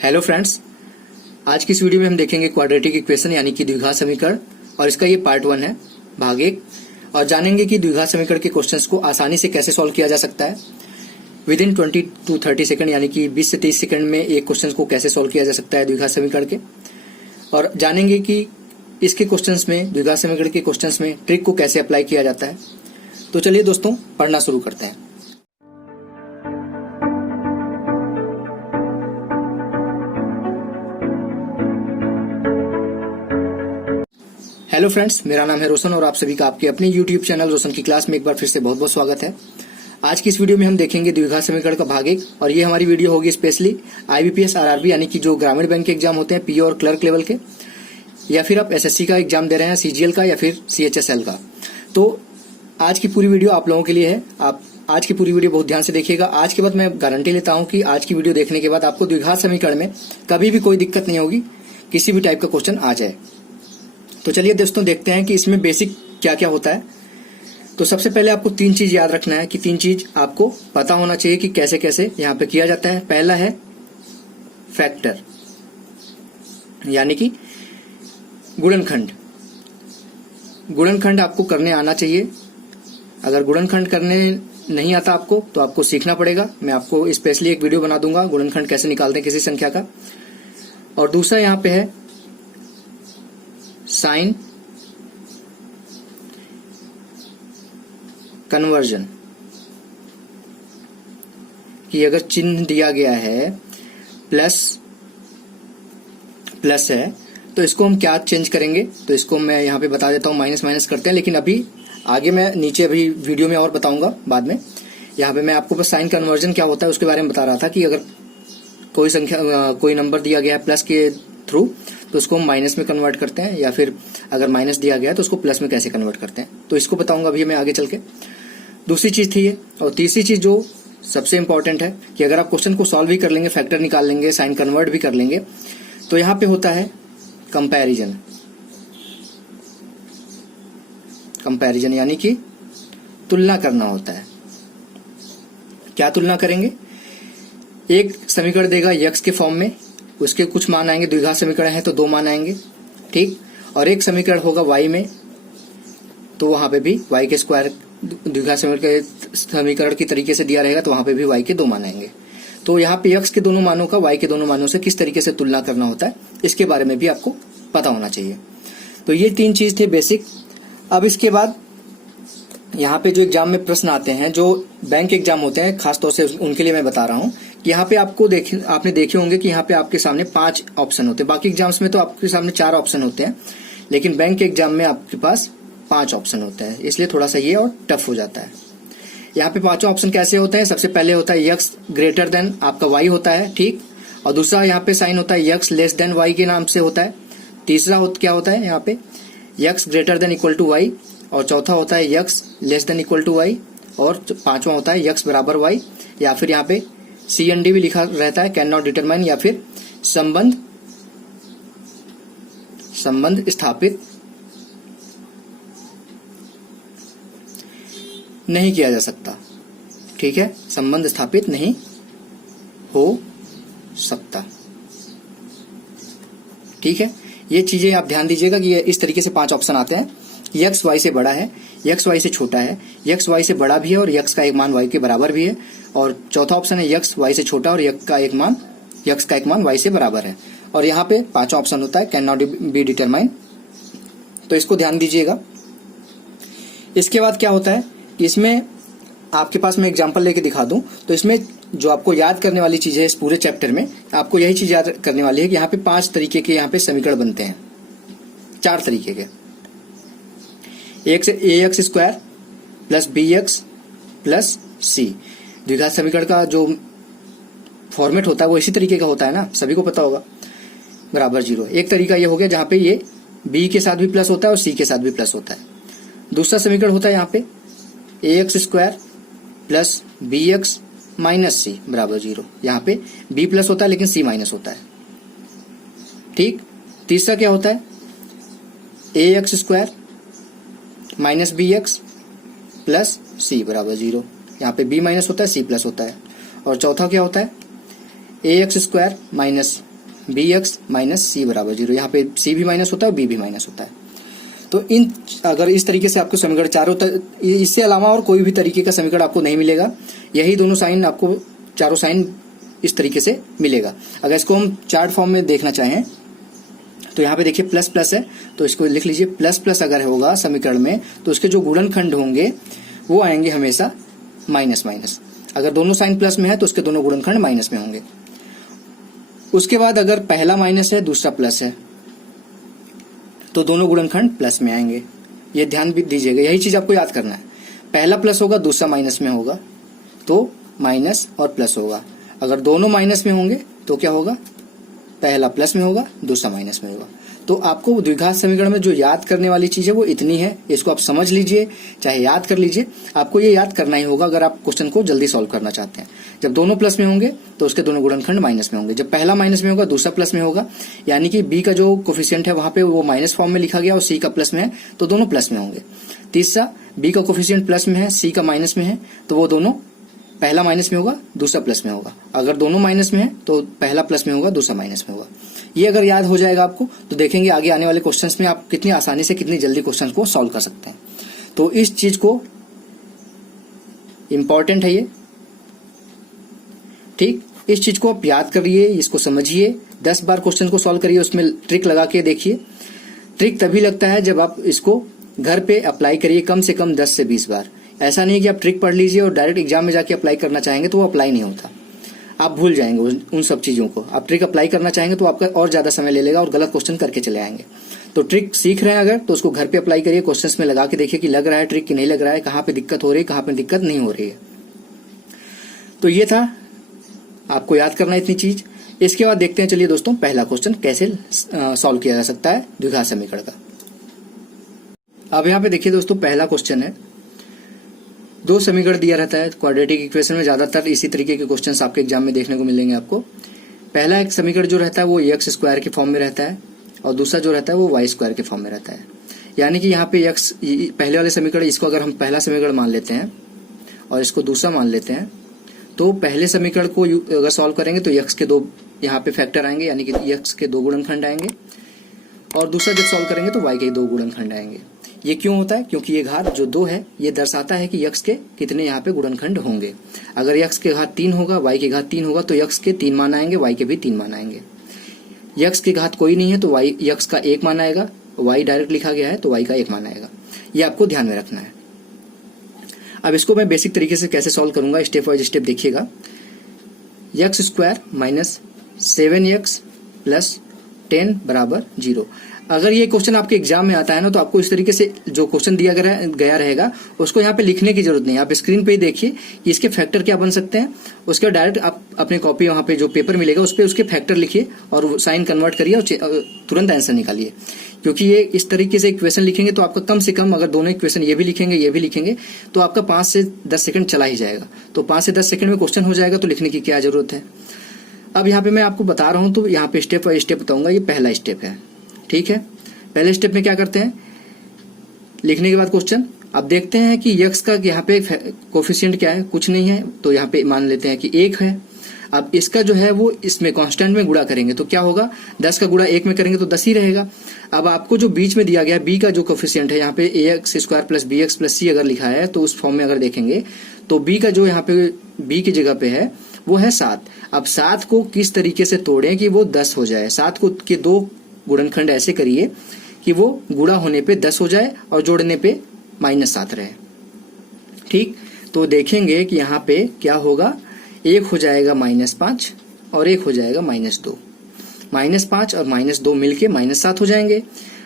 Hello friends, आज की इस वीडियो में हम देखेंगे क्वाड्रेटिक इक्वेशन यानी कि द्विघात समीकरण और इसका ये पार्ट 1 है, भाग 1। और जानेंगे कि द्विघात समीकरण के क्वेश्चंस को आसानी से कैसे सॉल्व किया जा सकता है। विद इन 20 to 30 सेकंड यानी कि 20 से 30 सेकंड में एक क्वेश्चन को कैसे सॉल्व किया जा सकता है द्विघात समीकरण के। और जानेंगे कि इसके क्वेश्चंस में, द्विघात समीकरण के क्वेश्चंस में ट्रिक को कैसे अप्लाई किया जाता है। तो चलिए दोस्तों, पढ़ना शुरू करते हैं। हेलो फ्रेंड्स, मेरा नाम है रोशन और आप सभी का आपके अपने यूट्यूब चैनल रोशन की क्लास में एक बार फिर से बहुत बहुत स्वागत है। आज की इस वीडियो में हम देखेंगे द्विघात समीकरण का भाग 1 और ये हमारी वीडियो होगी स्पेशली IBPS RRB यानी कि जो ग्रामीण बैंक के एग्जाम होते हैं PO और क्लर्क लेवल के, या फिर आप SSC का एग्जाम दे रहे हैं, CGL का या फिर CHSL का। तो आज की पूरी वीडियो आप लोगों के लिए है। आप आज की पूरी वीडियो बहुत ध्यान से देखिएगा। आज के बाद मैं गारंटी लेता हूं कि आज की वीडियो देखने के बाद आपको द्विघात समीकरण में कभी भी कोई दिक्कत नहीं होगी, किसी भी टाइप का क्वेश्चन आ जाए। तो चलिए दोस्तों, देखते हैं कि इसमें बेसिक क्या क्या होता है। तो सबसे पहले आपको 3 चीज याद रखना है कि 3 चीज आपको पता होना चाहिए कि कैसे कैसे यहाँ पे किया जाता है। पहला है फैक्टर यानी कि गुणनखंड। गुणनखंड आपको करने आना चाहिए। अगर गुणनखंड करने नहीं आता आपको तो आपको सीखना पड़ेगा। मैं आपको स्पेशली एक वीडियो बना दूंगा गुणनखंड कैसे निकालते हैं किसी संख्या का। और दूसरा यहाँ पे है साइन कन्वर्जन, कि अगर चिन्ह दिया गया है प्लस है तो इसको हम क्या चेंज करेंगे। तो इसको मैं यहाँ पे बता देता हूँ, माइनस माइनस करते हैं, लेकिन अभी आगे मैं नीचे अभी वीडियो में और बताऊंगा बाद में। यहाँ पे मैं आपको बस साइन कन्वर्जन क्या होता है उसके बारे में बता रहा था कि अगर कोई नंबर दिया गया है प्लस के थ्रू तो उसको हम माइनस में कन्वर्ट करते हैं, या फिर अगर माइनस दिया गया है तो उसको प्लस में कैसे कन्वर्ट करते हैं, तो इसको बताऊंगा अभी मैं आगे चल के। दूसरी चीज थी ये। और तीसरी चीज जो सबसे इंपॉर्टेंट है कि अगर आप क्वेश्चन को सॉल्व भी कर लेंगे, फैक्टर निकाल लेंगे, साइन कन्वर्ट भी कर लेंगे, तो यहां पे होता है कंपैरिजन। कंपैरिजन यानी कि तुलना करना होता है। क्या तुलना करेंगे? एक समीकरण देगा यक्स के फॉर्म में, उसके कुछ मान आएंगे, द्विघात समीकरण है तो 2 मान आएंगे, ठीक। और एक समीकरण होगा y में, तो वहां पे भी y के स्क्वायर द्विघात समीकरण की तरीके से दिया रहेगा तो वहां पे भी y के 2 मान आएंगे। तो यहाँ पे x के दोनों मानों का y के दोनों मानों से किस तरीके से तुलना करना होता है इसके बारे में भी आपको पता होना चाहिए। तो ये 3 चीज थे बेसिक। अब इसके बाद यहाँ पे जो एग्जाम में प्रश्न आते हैं, जो बैंक एग्जाम होते हैं खासतौर से उनके लिए मैं बता रहा हूँ कि यहाँ पे आपने देखे होंगे कि यहाँ पे आपके सामने 5 ऑप्शन होते हैं। बाकी एग्जाम्स में तो आपके सामने 4 ऑप्शन होते हैं, लेकिन बैंक के एग्जाम में आपके पास 5 ऑप्शन होते हैं, इसलिए थोड़ा सा ये और टफ हो जाता है। यहाँ पे 5 ऑप्शन कैसे होते हैं? सबसे पहले होता है यक्स ग्रेटर देन आपका वाई होता है, ठीक। और दूसरा यहाँ पे साइन होता है यक्स लेस देन वाई के नाम से होता है। तीसरा क्या होता है यहाँ पे? X greater than equal to y. और चौथा होता है x less than equal to y. और 5वां होता है यक्स बराबर वाई, या फिर यहाँ पे CND भी लिखा रहता है, कैन नॉट डिटरमाइन, या फिर संबंध स्थापित नहीं किया जा सकता, ठीक है। संबंध स्थापित नहीं हो सकता, ठीक है। ये चीजें आप ध्यान दीजिएगा कि इस तरीके से 5 ऑप्शन आते हैं। यक्स वाई से बड़ा है, यक्स वाई से छोटा है, यक्स वाई से बड़ा भी है और यक्स का एक मान वाई के बराबर भी है। और चौथा ऑप्शन है यक्स वाई से छोटा और यक्स का एक मान वाई से बराबर है। और यहाँ पे 5वां ऑप्शन होता है कैन नॉट बी डिटरमाइन। तो इसको ध्यान दीजिएगा। इसके बाद क्या होता है कि इसमें आपके पास मैं एग्जाम्पल लेके दिखा दूं, तो इसमें जो आपको याद करने वाली चीज है इस पूरे चैप्टर में, आपको यही चीज याद करने वाली है कि यहाँ पे 5 तरीके के यहाँ पे समीकरण बनते हैं, 4 तरीके के। एक से ax square plus bx plus c। द्विघात समीकरण का जो फॉर्मेट होता है वो इसी तरीके का होता है ना, सभी को पता होगा, बराबर 0। एक तरीका ये हो गया जहां पे ये b के साथ भी प्लस होता है और c के साथ भी प्लस होता है। दूसरा समीकरण होता है यहाँ पे ax square plus bx minus c बराबर 0। यहाँ पे b प्लस होता है लेकिन c माइनस होता है, ठीक। तीसरा क्या होता है? ax square minus bx plus c बराबर 0। यहाँ पे b माइनस होता है, c प्लस होता है। और चौथा क्या होता है? ax square minus B X minus C बराबर 0। यहाँ पे सी भी माइनस होता है और बी भी माइनस होता है। तो इन अगर इस तरीके से आपको समीकरण चारों इससे अलावा और कोई भी तरीके का समीकरण आपको नहीं मिलेगा। यही दोनों साइन आपको चारों साइन इस तरीके से मिलेगा। अगर इसको हम चार्ट फॉर्म में देखना चाहें तो यहाँ पे देखिए प्लस प्लस है, तो इसको लिख लीजिए प्लस प्लस अगर होगा समीकरण में तो उसके जो गुणनखंड होंगे वो आएंगे हमेशा माइनस माइनस। अगर दोनों साइन प्लस में है तो उसके दोनों गुणनखंड माइनस में होंगे। उसके बाद अगर पहला माइनस है दूसरा प्लस है तो दोनों गुणनखंड प्लस में आएंगे। ये ध्यान भी दीजिएगा, यही चीज आपको याद करना है। पहला प्लस होगा दूसरा माइनस में होगा तो माइनस और प्लस होगा। अगर दोनों माइनस में होंगे तो क्या होगा, पहला प्लस में होगा दूसरा माइनस में होगा। तो आपको द्विघात समीकरण में जो याद करने वाली चीज है वो इतनी है, इसको आप समझ लीजिए चाहे याद कर लीजिए। आपको ये याद करना ही होगा अगर आप क्वेश्चन को जल्दी सॉल्व करना चाहते हैं। जब दोनों प्लस में होंगे तो उसके दोनों गुणनखंड माइनस में होंगे। जब पहला माइनस में होगा दूसरा प्लस में होगा, यानी कि बी का जो कोफिशिएंट है वहां पे वो माइनस फॉर्म में लिखा गया और सी का प्लस में है तो दोनों प्लस में होंगे। तीसरा, बी का कोफिशिएंट प्लस में है सी का माइनस में है तो वो दोनों, पहला माइनस में होगा दूसरा प्लस में होगा। अगर दोनों माइनस में है तो पहला प्लस में होगा दूसरा माइनस में होगा। ये अगर याद हो जाएगा आपको तो देखेंगे आगे आने वाले क्वेश्चंस में आप कितनी आसानी से कितनी जल्दी क्वेश्चंस को सॉल्व कर सकते हैं। तो इस चीज को इंपॉर्टेंट है ये, ठीक। इस चीज को आप याद करिए, इसको समझिए, 10 बार क्वेश्चन को सॉल्व करिए, उसमें ट्रिक लगा के देखिए। ट्रिक तभी लगता है जब आप इसको घर पे अप्लाई करिए कम से कम 10 से 20 बार। ऐसा नहीं है कि आप ट्रिक पढ़ लीजिए और डायरेक्ट एग्जाम में जाके अप्लाई करना चाहेंगे तो वो अप्लाई नहीं होता, आप भूल जाएंगे उन सब चीजों को। आप ट्रिक अप्लाई करना चाहेंगे तो आपका और ज्यादा समय ले लेगा और गलत क्वेश्चन करके चले आएंगे। तो ट्रिक सीख रहे हैं अगर तो उसको घर पे अप्लाई करिए, क्वेश्चंस में लगा के देखिए कि लग रहा है ट्रिक कि नहीं लग रहा है, कहाँ पे दिक्कत हो रही है कहाँ पे दिक्कत नहीं हो रही है। तो ये था, आपको याद करना इतनी चीज। इसके बाद देखते हैं, चलिए दोस्तों, पहला क्वेश्चन कैसे सॉल्व किया जा सकता है द्विघात समीकरण का। अब यहाँ पे देखिए दोस्तों, पहला क्वेश्चन है, दो समीकरण दिया रहता है क्वाड्रेटिक इक्वेशन में। ज्यादातर इसी तरीके के क्वेश्चंस आपके एग्जाम में देखने को मिलेंगे आपको। पहला एक समीकरण जो रहता है वो एक्स स्क्वायर के फॉर्म में रहता है और दूसरा जो रहता है वो वाई स्क्वायर के फॉर्म में रहता है। यानी कि यहाँ पे एक्स, पहले वाले समीकरण, इसको अगर हम पहला समीकरण मान लेते हैं और इसको दूसरा मान लेते हैं तो पहले समीकरण को अगर सॉल्व करेंगे तो एक्स के दो यहाँ पे फैक्टर आएंगे, यानी कि एक्स के दो गुणनखंड आएंगे, और दूसरा जब सॉल्व करेंगे तो वाई के दो गुणनखंड आएंगे। ये क्यों होता है, क्योंकि ये घात जो 2 है ये दर्शाता है कि यक्स के कितने यहाँ पे गुणनखंड होंगे। अगर यक्स के घात 3 होगा, वाई के घात 3 होगा तो यक्स के 3 मान आएंगे, वाई के भी 3 मान आएंगे। यक्स के घात कोई नहीं है तो वाई, यक्स का 1 मान आएगा, वाई डायरेक्ट लिखा गया है तो वाई का 1 मान आएगा। ये आपको ध्यान में रखना है। अब इसको मैं बेसिक तरीके से कैसे सॉल्व करूंगा, स्टेप बाय स्टेप देखिएगा। X square minus 7x plus 10 बराबर 0। अगर ये क्वेश्चन आपके एग्जाम में आता है ना तो आपको इस तरीके से जो क्वेश्चन दिया गया रहेगा उसको यहाँ पे लिखने की जरूरत नहीं है। आप स्क्रीन पे ही देखिए कि इसके फैक्टर क्या बन सकते हैं, उसके बाद डायरेक्ट आप अपने कॉपी वहाँ पे जो पेपर मिलेगा उस पर उसके फैक्टर लिखिए और साइन कन्वर्ट करिए और तुरंत आंसर निकालिए। क्योंकि ये इस तरीके से इक्वेशन लिखेंगे तो आपका कम से कम, अगर दोनों इक्वेशन ये भी लिखेंगे तो आपका 5 से 10 सेकंड चला ही जाएगा। तो 5 से 10 सेकंड में क्वेश्चन हो जाएगा तो लिखने की क्या जरूरत है। अब यहाँ पे मैं आपको बता रहा हूँ तो यहाँ पे स्टेप बाय स्टेप बताऊंगा। ये पहला स्टेप है, ठीक है। पहले स्टेप में क्या करते हैं, लिखने के बाद क्वेश्चन। अब देखते हैं कि यक्स का यहाँ पे कोफिशिएंट क्या है, कुछ नहीं है तो यहाँ पे मान लेते हैं कि 1 है। अब इसका जो है वो इसमें कांस्टेंट में गुणा करेंगे तो क्या होगा, 10 का गुणा 1 में करेंगे तो 10 ही रहेगा। अब आपको जो बीच में दिया गया बी का जो कोफिशिएंट है, यहाँ पे ax square plus B X plus C अगर लिखा है तो उस फॉर्म में अगर देखेंगे तो बी का जो यहाँ पे बी की जगह पे है वो है 7। अब 7 को किस तरीके से तोड़ें कि वो 10 हो जाए। 7 को के दो गुणनखंड ऐसे करिए कि वो गुणा होने पे 10 हो जाए और जोड़ने पे -7 रहे, ठीक। तो देखेंगे कि यहाँ पे क्या होगा, एक हो जाएगा -5 और एक हो जाएगा -2। -5 और -2 मिलके -7 हो जाएंगे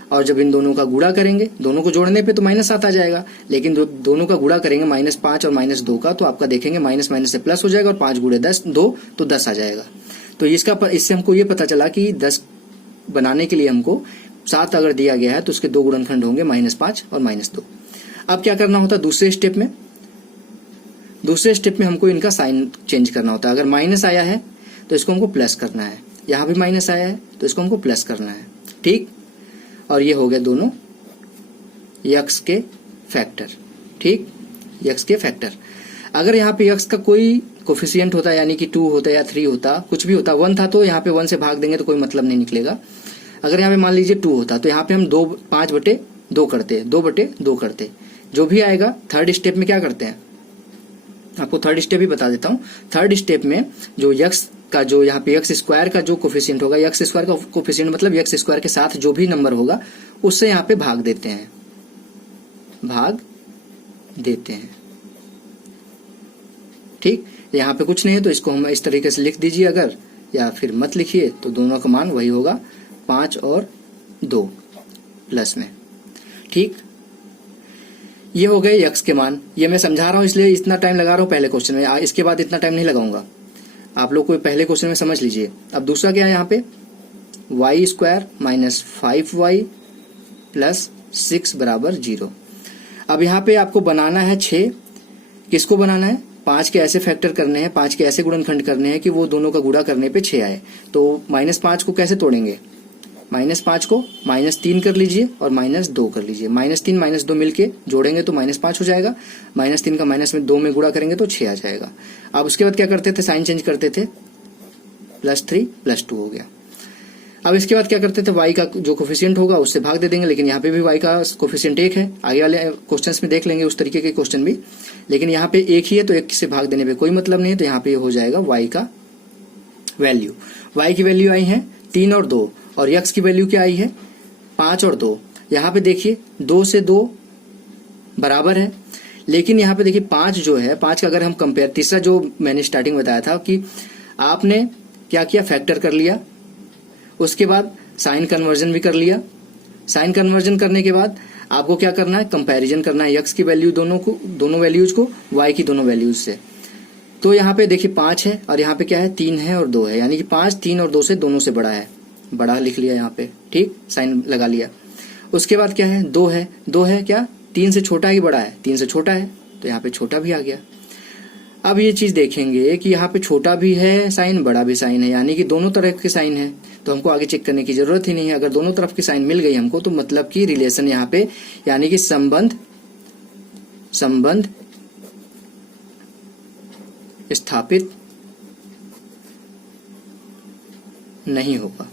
और जब इन दोनों का गुणा करेंगे, दोनों को जोड़ने पे तो -7 आ जाएगा, लेकिन दोनों का गुणा करेंगे -5 और -2 का तो आपका देखेंगे माइनस माइनस से प्लस हो जाएगा और 5 गुणे 2 तो 10 आ जाएगा। तो इससे हमको ये पता चला कि 10 बनाने के लिए हमको 7 अगर दिया गया है तो उसके दो गुणनखंड होंगे -5 और -2। अब क्या करना होता है दूसरे स्टेप में, दूसरे स्टेप में हमको इनका साइन चेंज करना होता है। अगर माइनस आया है तो इसको हमको प्लस करना है, यहाँ भी माइनस आया है तो इसको हमको प्लस करना है, ठीक। और ये हो गया दोनों यक्स के फैक्टर, ठीक, यक्स के फैक्टर। अगर यहाँ पे x का कोई कोफिशिएंट होता यानी कि 2 होता या 3 होता, कुछ भी होता, 1 था तो यहाँ पे 1 से भाग देंगे तो कोई मतलब नहीं निकलेगा। अगर यहाँ पे मान लीजिए 2 होता तो यहाँ पे हम 5/2 करते, 2/2 करते। जो भी आएगा थर्ड स्टेप में क्या करते हैं, आपको थर्ड स्टेप ही बता देता हूँ। थर्ड स्टेप में जो x का जो यहाँ पे x स्क्वायर का जो कोफिशिएंट होगा, x स्क्वायर का कोफिशिएंट मतलब x स्क्वायर के साथ जो भी नंबर होगा उससे यहाँ पे भाग देते हैं, भाग देते हैं। ठीक, यहाँ पे कुछ नहीं है तो इसको हम इस तरीके से लिख दीजिए अगर, या फिर मत लिखिए तो दोनों का मान वही होगा 5 और 2 प्लस में। ठीक, ये हो गए x के मान। ये मैं समझा रहा हूँ इसलिए इतना टाइम लगा रहा हूँ पहले क्वेश्चन में, इसके बाद इतना टाइम नहीं लगाऊंगा। आप लोग को पहले क्वेश्चन में समझ लीजिए। अब दूसरा क्या है यहाँ पे, y square minus 5y plus 6 बराबर 0। अब यहाँ पे आपको बनाना है 6। किसको बनाना है, 5 के ऐसे फैक्टर करने हैं, 5 के ऐसे गुणनखंड करने हैं कि वो दोनों का गुणा करने पे 6 आए। तो -5 को कैसे तोड़ेंगे, -5 को -3 कर लीजिए और -2 कर लीजिए। -3 -2 मिलके जोड़ेंगे तो -5 हो जाएगा। -3 का -2 में गुणा करेंगे तो 6 आ जाएगा। अब उसके बाद क्या करते थे, साइन चेंज करते थे, +3 +2 हो गया। अब इसके बाद क्या करते थे, y का जो कोफिशिएंट होगा उससे भाग दे देंगे, लेकिन यहाँ पे भी y का कोफिशिएंट 1 है। आगे वाले क्वेश्चंस में देख लेंगे उस तरीके के क्वेश्चन भी, लेकिन यहाँ पे 1 ही है तो 1 से भाग देने पे कोई मतलब नहीं है। तो यहाँ पे हो जाएगा y का वैल्यू, y की वैल्यू आई है 3 और 2, और x की वैल्यू क्या आई है 5 और 2। यहाँ पे देखिए 2 से 2 बराबर है, लेकिन यहाँ पे देखिए 5 जो है, 5 का अगर हम कंपेयर, तीसरा जो मैंने स्टार्टिंग बताया था कि आपने क्या किया, फैक्टर कर लिया, उसके बाद साइन कन्वर्जन भी कर लिया। साइन कन्वर्जन करने के बाद आपको क्या करना है, कंपैरिजन करना है x की वैल्यू दोनों वैल्यूज को y की दोनों वैल्यूज से। तो यहाँ पे देखिए 5 है और यहाँ पे क्या है 3 है और 2 है, यानी कि 5 3 और 2 से दोनों से बड़ा है, बड़ा लिख लिया यहाँ पे। ठीक, साइन लगा लिया। उसके बाद क्या है, 2 है, 2 है क्या 3 से छोटा ही बड़ा है, 3 से छोटा है तो यहाँ पे छोटा भी आ गया। अब ये चीज देखेंगे कि यहाँ पे छोटा भी है साइन, बड़ा भी साइन है, यानी कि दोनों तरफ के साइन है, तो हमको आगे चेक करने की जरूरत ही नहीं है। अगर दोनों तरफ की साइन मिल गई हमको तो मतलब कि रिलेशन यहाँ पे, यानी कि संबंध स्थापित नहीं होगा।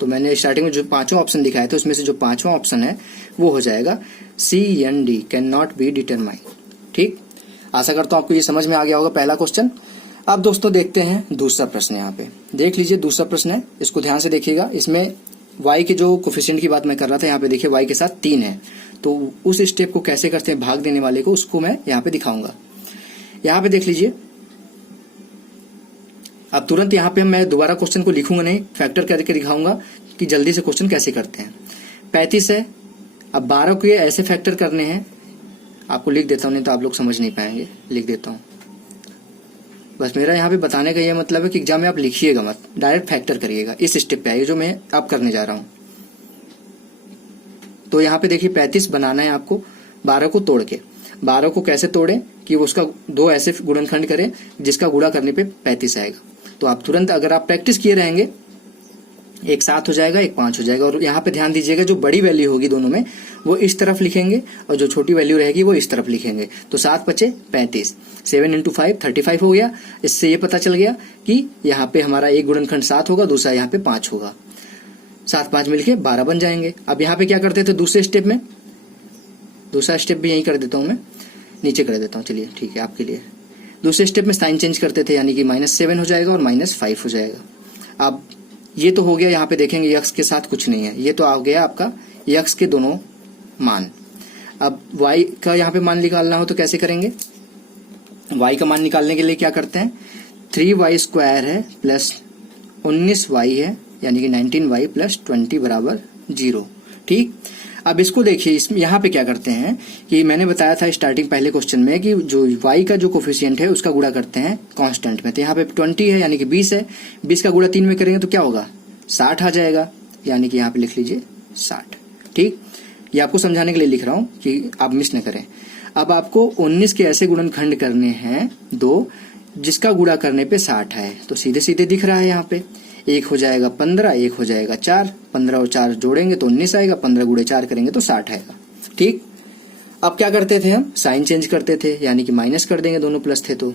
तो मैंने स्टार्टिंग में जो 5वां ऑप्शन दिखाया था उसमें से जो 5वां ऑप्शन है वो हो जाएगा C&D, can not be determine. ठीक, आशा करता हूं आपको ये समझ में आ गया होगा पहला क्वेश्चन। अब दोस्तों देखते हैं दूसरा प्रश्न। यहाँ पे देख लीजिए, दूसरा प्रश्न है, इसको ध्यान से देखिएगा। इसमें y के जो कोफिशिएंट की बात मैं कर रहा था, यहाँ पे देखिए y के साथ 3 है, तो उस स्टेप को कैसे करते हैं भाग देने वाले को, उसको मैं यहाँ पे दिखाऊंगा। यहाँ पे देख लीजिए, अब तुरंत यहाँ पे मैं दोबारा क्वेश्चन को लिखूंगा नहीं, फैक्टर करके दिखाऊंगा कि जल्दी से क्वेश्चन कैसे करते हैं। 35 है, अब 12 को ये ऐसे फैक्टर करने हैं, आपको लिख देता हूं नहीं तो आप लोग समझ नहीं पाएंगे, लिख देता हूं। बस मेरा यहाँ पे बताने का ये मतलब है कि एग्जाम में आप लिखिएगा मत, डायरेक्ट फैक्टर करिएगा। इस स्टेप पे आइए जो मैं आप करने जा रहा हूं। तो यहाँ पे देखिए 35 बनाना है आपको 12 को तोड़ के। 12 को कैसे तोड़े कि उसका 2 ऐसे गुणनखंड करें जिसका गुणा करने पे 35 आएगा। तो आप तुरंत अगर आप प्रैक्टिस किए रहेंगे, एक 7 हो जाएगा, एक 5 हो जाएगा। और यहाँ पे ध्यान दीजिएगा, जो बड़ी वैल्यू होगी दोनों में वो इस तरफ लिखेंगे और जो छोटी वैल्यू रहेगी वो इस तरफ लिखेंगे। तो 7 5 35, 7 × 5 35 हो गया। इससे ये पता चल गया कि यहाँ पे हमारा एक गुणनखंड 7 होगा, दूसरा यहाँ पे 5 होगा। 7 5 मिलके 12 बन जाएंगे। अब यहाँ पे क्या करते थे दूसरे स्टेप में, दूसरा स्टेप भी यही कर देता हूँ मैं, नीचे कर देता हूँ, चलिए ठीक है आपके लिए। दूसरे स्टेप में साइन चेंज करते थे, यानी कि -7 हो जाएगा और -5 हो जाएगा। अब ये तो हो गया, यहाँ पे देखेंगे x के साथ कुछ नहीं है, ये तो आ गया आपका x के दोनों मान। अब y का यहाँ पे मान निकालना हो तो कैसे करेंगे, y का मान निकालने के लिए क्या करते हैं, 3y² है प्लस 19y है, यानी कि 19y प्लस 20 बराबर 0। ठीक, अब इसको देखिए, इसमें यहाँ पे क्या करते हैं कि मैंने बताया था स्टार्टिंग पहले क्वेश्चन में कि जो y का जो कोफिशिएंट है उसका गुणा करते हैं कांस्टेंट में। तो यहाँ पे 20 है, यानी कि 20 है, 20 का गुणा 3 में करेंगे तो क्या होगा 60 आ जाएगा, यानी कि यहाँ पे लिख लीजिए 60। ठीक, ये आपको समझाने के लिए लिख रहा हूँ कि आप मिस न करें। अब आपको 19 के ऐसे गुणनखंड करने हैं 2 जिसका गुणा करने पे 60 है, तो सीधे सीधे दिख रहा है यहाँ पे। एक हो जाएगा 15, एक हो जाएगा 4, 15 और 4 जोड़ेंगे तो 19 आएगा, 15 × 4 करेंगे तो 60 आएगा। ठीक, अब क्या करते थे हम, साइन चेंज करते थे, यानी कि माइनस कर देंगे, दोनों प्लस थे तो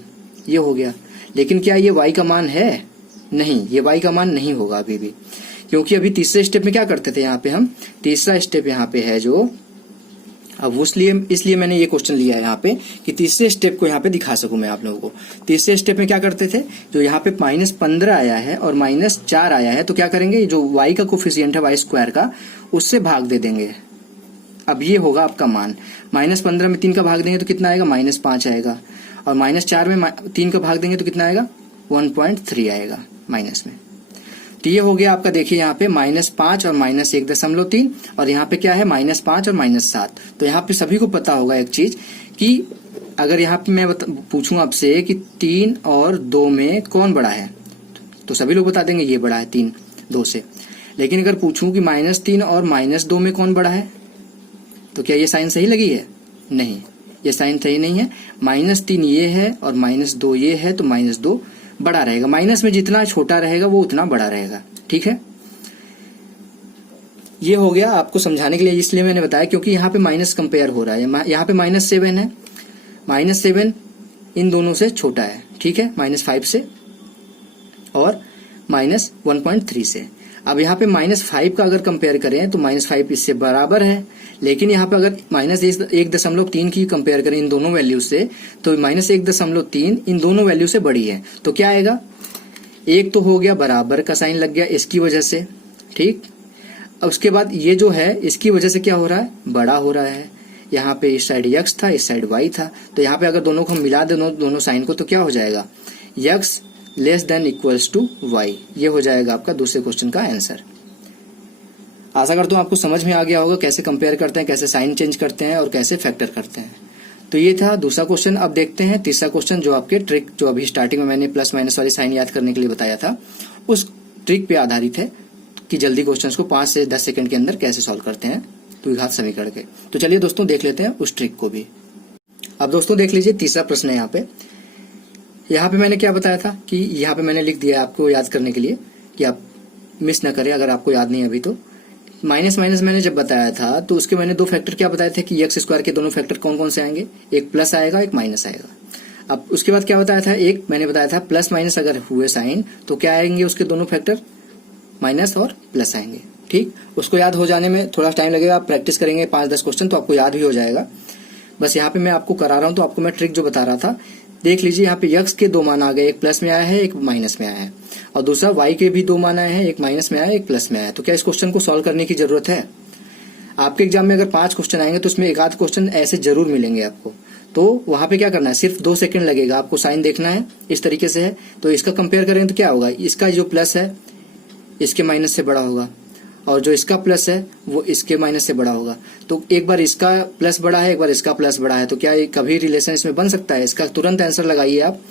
ये हो गया। लेकिन क्या ये y का मान है? नहीं, ये y का मान नहीं होगा अभी भी, क्योंकि अभी तीसरे स्टेप में क्या करते थे, यहाँ पे हम तीसरा स्टेप यहाँ पे है जो, अब इसलिए मैंने ये क्वेश्चन लिया है यहाँ पे कि तीसरे स्टेप को यहाँ पे दिखा सकूं मैं आप लोगों को। तीसरे स्टेप में क्या करते थे, जो यहाँ पे -15 आया है और -4 आया है, तो क्या करेंगे, जो y का कोफिशिएंट है y² का, उससे भाग दे देंगे। अब ये होगा आपका मान, -15 में 3 का भाग देंगे तो कितना आएगा, -5 आएगा, और -4 में 3 का भाग देंगे तो कितना आएगा, 1.3 आएगा माइनस में। तो ये हो गया आपका, देखिए यहाँ पे -5 और -1.3, और यहाँ पे क्या है, -5 और -7। तो यहाँ पे सभी को पता होगा एक चीज कि अगर यहाँ पे मैं पूछूं आपसे कि 3 और 2 में कौन बड़ा है, तो सभी लोग बता देंगे ये बड़ा है 3 2 से। लेकिन अगर पूछूं कि -3 और -2 में कौन बड़ा है, तो क्या ये साइन सही लगी है? नहीं, ये साइन सही नहीं है। -3 ये है और -2 ये है, तो -2 बड़ा रहेगा। माइनस में जितना छोटा रहेगा वो उतना बड़ा रहेगा, ठीक है। ये हो गया आपको समझाने के लिए, इसलिए मैंने बताया क्योंकि यहाँ पे माइनस कंपेयर हो रहा है। यहाँ पे -7 है, -7 इन दोनों से छोटा है, ठीक है, -5 से और -1.3 से। अब यहाँ पे -5 का अगर कंपेयर करें तो -5 इससे बराबर है, लेकिन यहाँ पे अगर -1.3 की कंपेयर करें इन दोनों वैल्यू से, तो -1.3 इन दोनों वैल्यू से बड़ी है। तो क्या आएगा, एक तो हो गया बराबर का साइन लग गया इसकी वजह से, ठीक। अब उसके बाद ये जो है इसकी वजह से क्या हो रहा है, बड़ा हो रहा है। यहाँ पे इस साइड x था, इस साइड y था, तो यहाँ पे अगर दोनों को हम मिला दें दोनों साइन को, तो क्या हो जाएगा, x < y। ये हो जाएगा आपका दूसरे क्वेश्चन का आंसर। आशा करता हूँ आपको समझ में आ गया होगा कैसे कंपेयर करते हैं, कैसे साइन चेंज करते हैं और कैसे फैक्टर करते हैं। तो ये था दूसरा क्वेश्चन। अब देखते हैं तीसरा क्वेश्चन, जो आपके ट्रिक, जो अभी स्टार्टिंग में मैंने प्लस माइनस वाली साइन याद करने के लिए बताया था, उस ट्रिक पे आधारित है कि जल्दी क्वेश्चंस को 5 से 10 सेकंड के अंदर कैसे सॉल्व करते हैं द्विघात समीकरण के। तो चलिए दोस्तों देख लेते हैं उस ट्रिक को भी। अब दोस्तों देख लीजिए तीसरा प्रश्न है यहाँ पे मैंने क्या बताया था कि यहाँ पे मैंने लिख दिया आपको याद करने के लिए कि आप मिस ना करें अगर आपको याद नहीं अभी तो। माइनस मैंने जब बताया था तो उसके मैंने 2 फैक्टर क्या बताए थे कि x² के दोनों फैक्टर कौन कौन से आएंगे, एक प्लस आएगा एक माइनस आएगा। अब उसके बाद क्या बताया था, एक मैंने बताया था प्लस माइनस अगर हुए साइन तो क्या आएंगे उसके दोनों फैक्टर, माइनस और प्लस आएंगे, ठीक। उसको याद हो जाने में थोड़ा टाइम लगेगा, आप प्रैक्टिस करेंगे 5-10 क्वेश्चन तो आपको याद भी हो जाएगा। बस यहाँ पे मैं आपको करा रहा हूँ, तो आपको मैं ट्रिक जो बता रहा था देख लीजिए। यहाँ पे x के 2 मान आ गए, एक प्लस में आया है एक माइनस में आया है, और दूसरा y के भी 2 मान आए हैं, एक माइनस में आया एक प्लस में आया है। तो क्या इस क्वेश्चन को सॉल्व करने की जरूरत है? आपके एग्जाम में अगर 5 क्वेश्चन आएंगे तो उसमें एक आध क्वेश्चन ऐसे जरूर मिलेंगे आपको। तो वहां पे क्या करना है, सिर्फ 2 सेकंड लगेगा, आपको साइन देखना है, इस तरीके से है। तो इसका कंपेयर करें तो क्या होगा, इसका जो प्लस है इसके माइनस से बड़ा होगा, और जो इसका प्लस है वो इसके माइनस से बड़ा होगा। तो एक बार इसका प्लस बड़ा है, एक बार इसका प्लस बड़ा है, तो क्या कभी रिलेशन इसमें बन सकता है? इसका तुरंत आंसर लगाइए आप,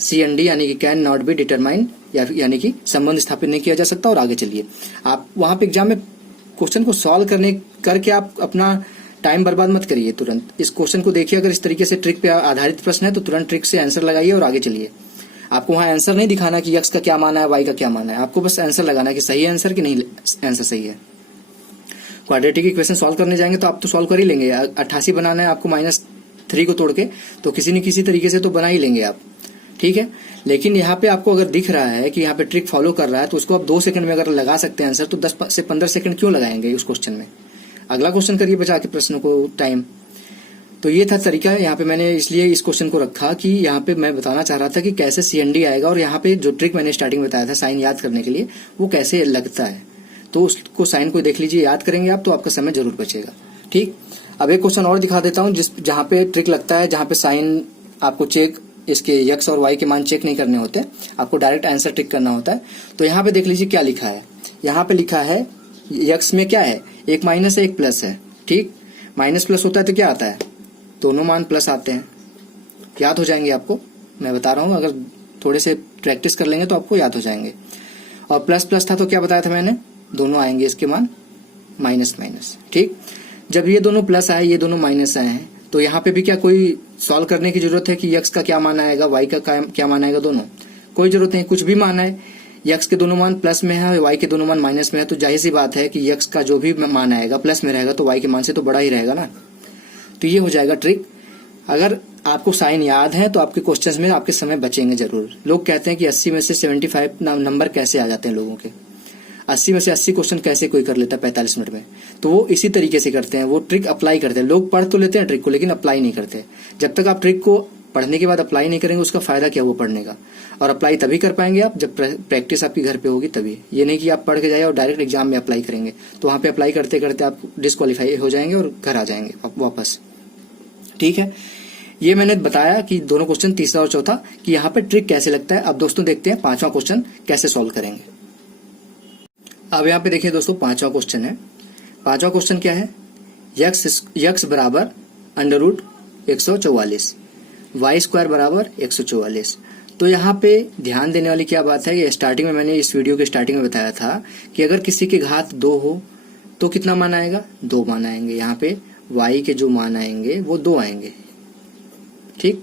CND यानी कि कैन नॉट बी डिटरमाइन, यानी कि संबंध स्थापित नहीं किया जा सकता। और आगे चलिए, आप वहां पे एग्जाम में क्वेश्चन को सॉल्व करके आप अपना टाइम बर्बाद मत करिए, तुरंत इस क्वेश्चन को देखिए। अगर इस तरीके से ट्रिक पे आधारित प्रश्न है तो तुरंत ट्रिक से आंसर लगाइए और आगे चलिए। आपको वहां आंसर नहीं दिखाना कि x का क्या माना है, y का क्या माना है, आपको बस आंसर लगाना है कि सही आंसर कि नहीं आंसर सही है। क्वाड्रेटिक इक्वेशन सॉल्व करने जाएंगे तो आप तो सॉल्व कर ही लेंगे। 88 बनाना है आपको -3 को तोड़ के, तो किसी न किसी तरीके से तो बना ही लेंगे आप, ठीक है। लेकिन यहाँ पे आपको अगर दिख रहा है कि यहाँ पे ट्रिक फॉलो कर रहा है तो उसको आप 2 सेकंड में अगर लगा सकते हैं आंसर, तो 10 से 15 सेकंड क्यों लगाएंगे उस क्वेश्चन में? अगला क्वेश्चन करिए बचा के प्रश्नों को टाइम। तो ये था तरीका। यहाँ पे मैंने इसलिए इस क्वेश्चन को रखा कि यहाँ पे मैं बताना चाह रहा था कि कैसे CND आएगा, और यहाँ पे जो ट्रिक मैंने स्टार्टिंग में बताया था साइन याद करने के लिए, वो कैसे लगता है। तो उसको साइन को देख लीजिए, याद करेंगे आप तो आपका समय जरूर बचेगा, ठीक। अब एक क्वेश्चन और दिखा देता हूँ जहाँ पे ट्रिक लगता है, जहाँ पे साइन आपको चेक, इसके x और y के मान चेक नहीं करने होते, आपको डायरेक्ट आंसर टिक करना होता है। तो यहाँ पे देख लीजिए क्या लिखा है। यहाँ पे लिखा है x में क्या है, एक माइनस है एक प्लस है, ठीक। माइनस प्लस होता है तो क्या आता है, दोनों मान प्लस आते हैं। याद हो जाएंगे आपको, मैं बता रहा हूँ, अगर थोड़े से प्रैक्टिस कर लेंगे तो आपको याद हो जाएंगे। और प्लस प्लस था तो क्या बताया था मैंने, दोनों आएंगे इसके मान माइनस माइनस, ठीक। जब ये दोनों प्लस आए ये दोनों माइनस आए हैं, तो यहाँ पे भी क्या कोई सॉल्व करने की जरूरत है कि x का क्या मान आएगा, y का क्या मान आएगा, दोनों? कोई जरूरत नहीं, कुछ भी मान है। x के दोनों मान प्लस में है, y के दोनों मान माइनस में है, तो जाहिर सी बात है कि x का जो भी मान आएगा प्लस में रहेगा तो y के मान से तो बड़ा ही रहेगा ना। तो ये हो जाएगा ट्रिक। अगर आपको साइन याद है तो आपके क्वेश्चंस में आपके समय बचेंगे जरूर। लोग कहते हैं कि 80 में से 75 नंबर कैसे आ जाते हैं लोगों के, 80 में से 80 क्वेश्चन कैसे कोई कर लेता है 45 मिनट में। तो वो इसी तरीके से करते हैं, वो ट्रिक अप्लाई करते हैं। लोग पढ़ तो लेते हैं ट्रिक को, लेकिन अप्लाई नहीं करते। जब तक आप ट्रिक को पढ़ने के बाद अप्लाई नहीं करेंगे, उसका फायदा क्या वो पढ़ने का। और अप्लाई तभी कर पाएंगे आप जब प्रैक्टिस आपकी घर पे होगी तभी। ये नहीं कि आप पढ़ के जाए और डायरेक्ट एग्जाम में अप्लाई करेंगे, तो वहां पे अप्लाई करते करते आप डिस्क्वालीफाई हो जाएंगे और घर आ जाएंगे वापस। ठीक है, ये मैंने बताया कि दोनों क्वेश्चन, तीसरा और चौथा, कि यहाँ पे ट्रिक कैसे लगता है। अब दोस्तों देखते हैं पांचवा क्वेश्चन कैसे सॉल्व करेंगे। अब यहाँ पे देखिए दोस्तों, पांचवा क्वेश्चन है। पांचवा क्वेश्चन क्या है, यक्स बराबर अंडर रूट 144, वाई स्क्वायर बराबर 144। तो यहाँ पे ध्यान देने वाली क्या बात है, ये स्टार्टिंग में मैंने इस वीडियो के स्टार्टिंग में बताया था कि अगर किसी की घात 2 हो तो कितना मान आएगा, 2 मान आएंगे। यहाँ पे y के जो मान आएंगे वो 2 आएंगे। ठीक,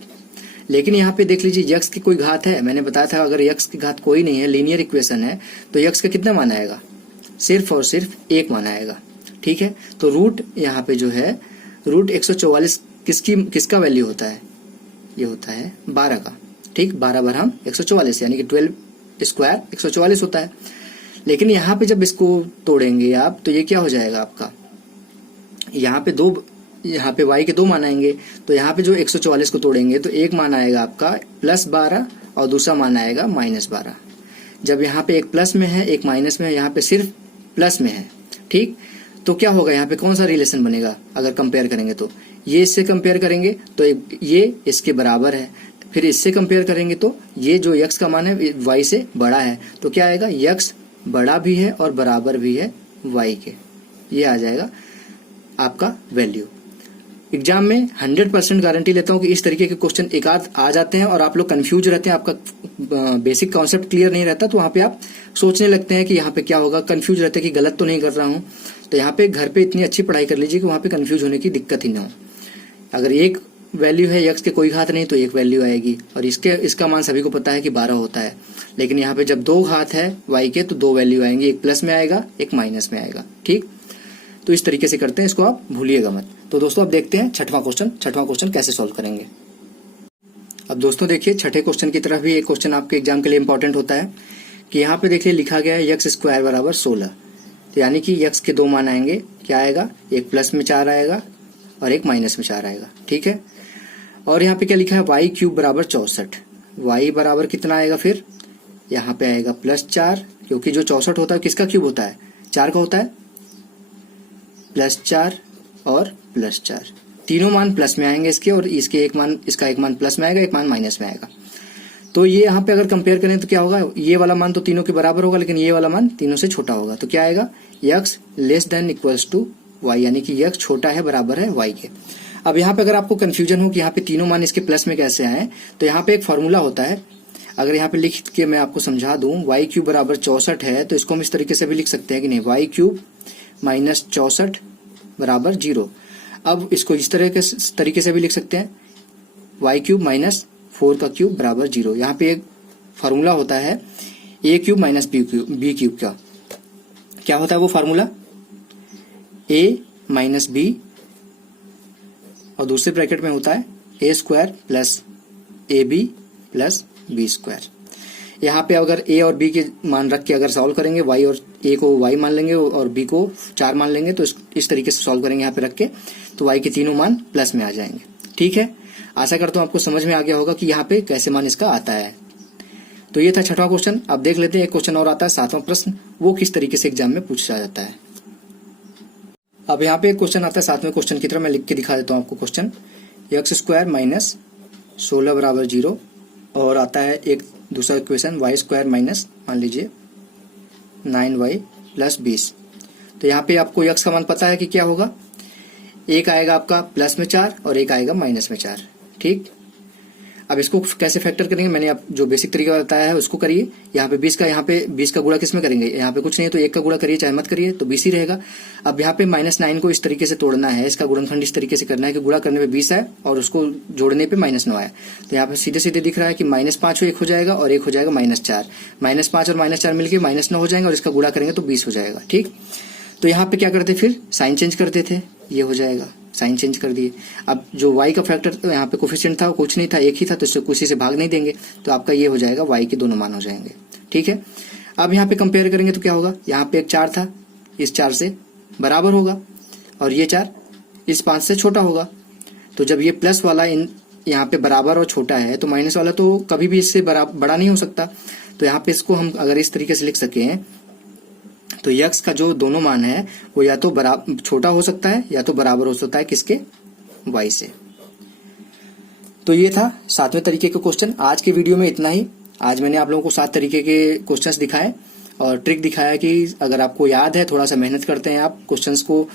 लेकिन यहाँ पे देख लीजिए यक्स की कोई घात है। मैंने बताया था अगर यक्स की घात कोई नहीं है, लीनियर इक्वेशन है, तो यक्स का कितना मान आएगा, सिर्फ और सिर्फ 1 मान आएगा। ठीक है, तो रूट यहाँ पे जो है रूट 144 किसका वैल्यू होता है, ये होता है 12 का। ठीक, 12 बराबर 144 यानी कि 12 स्क्वायर 144 होता है। लेकिन यहाँ पे जब इसको तोड़ेंगे आप तो ये क्या हो जाएगा आपका, यहाँ पे y के 2 मान आएंगे। तो यहाँ पे जो 144 को तोड़ेंगे तो एक मान आएगा आपका +12 और दूसरा मान आएगा -12। जब यहाँ पे एक प्लस में है एक माइनस में है, यहाँ पे सिर्फ प्लस में है। ठीक, तो क्या होगा, यहाँ पे कौन सा रिलेशन बनेगा अगर कंपेयर करेंगे तो ये इससे कंपेयर करेंगे तो ये इसके बराबर है, फिर इससे कंपेयर करेंगे तो ये जो x का मान है y से बड़ा है, तो क्या आएगा, x बड़ा भी है और बराबर भी है y के। ये आ जाएगा आपका वैल्यू। एग्जाम में 100% गारंटी लेता हूं कि इस तरीके के क्वेश्चन एक आध आ जाते हैं और आप लोग कंफ्यूज रहते हैं, आपका बेसिक कॉन्सेप्ट क्लियर नहीं रहता, तो वहां पे आप सोचने लगते हैं कि यहाँ पे क्या होगा, कंफ्यूज रहते हैं कि गलत तो नहीं कर रहा हूं। तो यहाँ पे घर पे इतनी अच्छी पढ़ाई कर लीजिए कि वहां पे कंफ्यूज होने की दिक्कत ही ना हो। अगर एक वैल्यू है यक्स के कोई घात नहीं तो एक वैल्यू आएगी, और इसका मान सभी को पता है कि 12 होता है। लेकिन यहाँ पे जब 2 घात है y के तो 2 वैल्यू आएंगी, एक प्लस में आएगा एक माइनस में आएगा। ठीक, तो इस तरीके से करते हैं, इसको आप भूलिएगा मत। तो दोस्तों अब देखते हैं छठवां क्वेश्चन कैसे सॉल्व करेंगे। अब दोस्तों देखिए छठे क्वेश्चन की तरफ भी एक क्वेश्चन आपके एग्जाम के लिए इंपॉर्टेंट होता है कि यहाँ पे देखिए लिखा गया है यक्स स्क्वायर बराबर 16, तो यानी कि यक्स के 2 मान आएंगे, क्या आएगा, एक प्लस में 4 आएगा और एक माइनस में 4 आएगा। ठीक है, और यहाँ पे क्या लिखा है, वाई क्यूब बराबर 64, वाई बराबर कितना आएगा, फिर यहाँ पे आएगा +4, क्योंकि जो 64 होता है किसका क्यूब होता है, 4 का होता है, +4 और +4, तीनों मान प्लस में आएंगे इसके, और इसका एक मान प्लस में आएगा, एक मान माइनस में आएगा। तो ये यहाँ पे अगर कंपेयर करें तो क्या होगा, ये वाला मान तो तीनों के बराबर होगा, लेकिन ये वाला मान तीनों से छोटा होगा। तो क्या आएगा, x < y, यानी कि x छोटा है बराबर है y के। अब यहाँ पे अगर आपको कंफ्यूजन हो कि यहाँ पे तीनों मान इसके प्लस में कैसे आए, तो यहाँ पे एक फॉर्मूला होता है। अगर यहाँ पे लिख के मैं आपको समझा दूं, वाई क्यूब बराबर 64 है, तो इसको हम इस तरीके से भी लिख सकते हैं कि नहीं, वाई क्यूब माइनस 64 बराबर 0। अब इसको इस तरीके से भी लिख सकते हैं, वाई क्यूब माइनस 4 का क्यूब बराबर 0। यहाँ पे एक फार्मूला होता है ए क्यूब माइनस बी क्यूब का। क्या होता है वो फार्मूला, ए माइनस बी और दूसरे ब्रैकेट में होता है A square plus A B plus B square. यहाँ पे अगर ए और बी के मान रख के अगर सॉल्व करेंगे, वाई और ए को वाई मान लेंगे और बी को 4 मान लेंगे, तो इस तरीके से सॉल्व करेंगे यहाँ पे रख के, तो वाई के तीनों मान प्लस में आ जाएंगे। ठीक है, आशा करता हूँ आपको समझ में आ गया होगा कि यहाँ पे कैसे मान इसका आता है। तो ये था छठवां क्वेश्चन। अब देख लेते हैं एक क्वेश्चन और आता है, 7वां प्रश्न, वो किस तरीके से एग्जाम में पूछा जाता है। अब यहाँ पे एक क्वेश्चन आता है 7वें क्वेश्चन की तरह, मैं लिख के दिखा देता हूँ आपको क्वेश्चन। एक्स स्क्वायर माइनस 16 बराबर 0, और आता है एक दूसरा इक्वेशन वाई स्क्वायर माइनस मान लीजिए 9y प्लस 20। तो यहाँ पे आपको यक्स का मान पता है कि क्या होगा, एक आएगा आपका प्लस में 4 और एक आएगा माइनस में 4। ठीक, अब इसको कैसे फैक्टर करेंगे, मैंने आप जो बेसिक तरीका बताया है उसको करिए। यहाँ पे 20 का गुणा किस में करेंगे, यहाँ पे कुछ नहीं है तो 1 का गुणा करिए, चाहे मत करिए, तो 20 ही रहेगा। अब यहाँ पे -9 को इस तरीके से तोड़ना है, इसका गुणनखंड इस तरीके से करना है कि गुणा करने पे 20 है और उसको जोड़ने पे -9 आया। तो यहाँ पे सीधे सीधे दिख रहा है कि -5 एक हो जाएगा और एक हो जाएगा -4, -5 और -4 मिलकर -9 हो जाएंगे और इसका गुणा करेंगे तो 20 हो जाएगा। ठीक, तो यहाँ पे क्या करते, फिर साइन चेंज करते थे, ये हो जाएगा साइन चेंज कर दिए। अब जो y का फैक्टर यहाँ पे कोफिशिएंट था वो कुछ नहीं था, एक ही था, तो इससे किसी से भाग नहीं देंगे, तो आपका ये हो जाएगा y के दोनों मान हो जाएंगे। ठीक है, अब यहाँ पे कंपेयर करेंगे तो क्या होगा, यहाँ पे एक 4 था, इस 4 से बराबर होगा, और ये 4 इस 5 से छोटा होगा। तो जब ये प्लस वाला यहाँ पे बराबर और छोटा है, तो माइनस वाला तो कभी भी इससे बड़ा नहीं हो सकता। तो यहाँ पे इसको हम अगर इस तरीके से लिख सके तो यक्स का जो दोनों मान है वो या तो छोटा हो सकता है या तो बराबर हो सकता है किसके, y से। तो ये था 7वें तरीके का क्वेश्चन। आज के वीडियो में इतना ही। आज मैंने आप लोगों को 7 तरीके के क्वेश्चंस दिखाए और ट्रिक दिखाया कि अगर आपको याद है, थोड़ा सा मेहनत करते हैं आप क्वेश्चंस को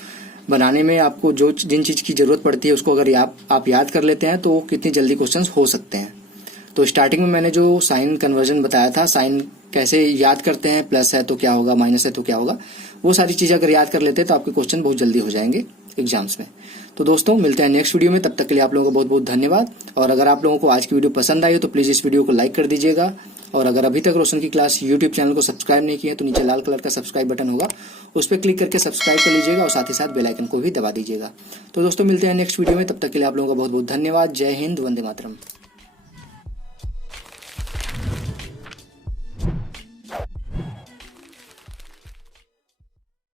बनाने में, आपको जिन चीज की जरूरत पड़ती है उसको अगर आप याद कर लेते हैं तो कितनी जल्दी क्वेश्चंस हो सकते हैं। तो स्टार्टिंग में मैंने जो साइन कन्वर्जन बताया था, साइन कैसे याद करते हैं, प्लस है तो क्या होगा, माइनस है तो क्या होगा, वो सारी चीजें अगर याद कर लेते हैं तो आपके क्वेश्चन बहुत जल्दी हो जाएंगे एग्जाम्स में। तो दोस्तों मिलते हैं नेक्स्ट वीडियो में, तब तक के लिए आप लोगों को बहुत बहुत धन्यवाद। और अगर आप लोगों को आज की वीडियो पसंद आई हो तो प्लीज इस वीडियो को लाइक कर दीजिएगा, और अगर अभी तक रोशन की क्लास यूट्यूब चैनल को सब्सक्राइब नहीं किया तो नीचे लाल कलर का सब्सक्राइब बटन होगा, उस पर क्लिक करके सब्सक्राइब कर लीजिएगा और साथ ही साथ बेल आइकन को भी दबा दीजिएगा। तो दोस्तों मिलते हैं नेक्स्ट वीडियो में, तब तक के लिए आप लोगों का बहुत बहुत धन्यवाद। जय हिंद, वंदे मातरम।